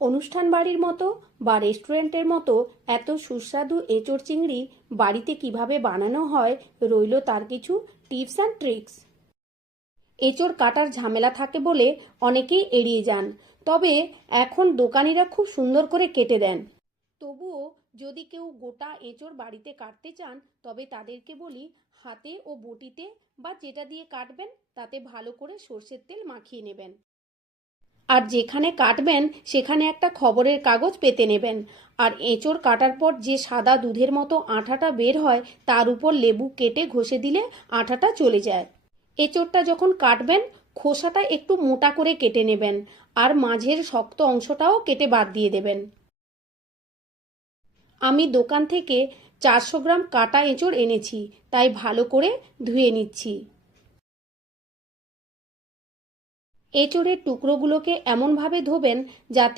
অনুষ্ঠান বাড়ির মতো বা রেস্টুরেন্টের মতো এত সুস্বাদু এঁচোড় চিংড়ি বাড়িতে কিভাবে বানানো হয় রইল তার কিছু টিপস অ্যান্ড ট্রিক্স। এঁচোড় কাটার ঝামেলা থাকে বলে অনেকেই এড়িয়ে যান, তবে এখন দোকানিরা খুব সুন্দর করে কেটে দেন। তবুও যদি কেউ গোটা এঁচোড় বাড়িতে কাটতে চান তবে তাদেরকে বলি, হাতে ও বটিতে বা যেটা দিয়ে কাটবেন তাতে ভালো করে সর্ষের তেল মাখিয়ে নেবেন। আর যেখানে কাটবেন সেখানে একটা খবরের কাগজ পেতে নেবেন। আর এঁচোড় কাটার পর যে সাদা দুধের মতো আঠাটা বের হয় তার উপর লেবু কেটে ঘষে দিলে আঠাটা চলে যায়। এঁচোড়টা যখন কাটবেন খোসাটা একটু মোটা করে কেটে নেবেন, আর মাঝের শক্ত অংশটাও কেটে বাদ দিয়ে দেবেন। আমি দোকান থেকে 400 গ্রাম কাটা এঁচোড় এনেছি, তাই ভালো করে ধুয়ে নিচ্ছি। এঁচোড়ের টুকরোগুলোকে এমনভাবে ধোবেন যাতে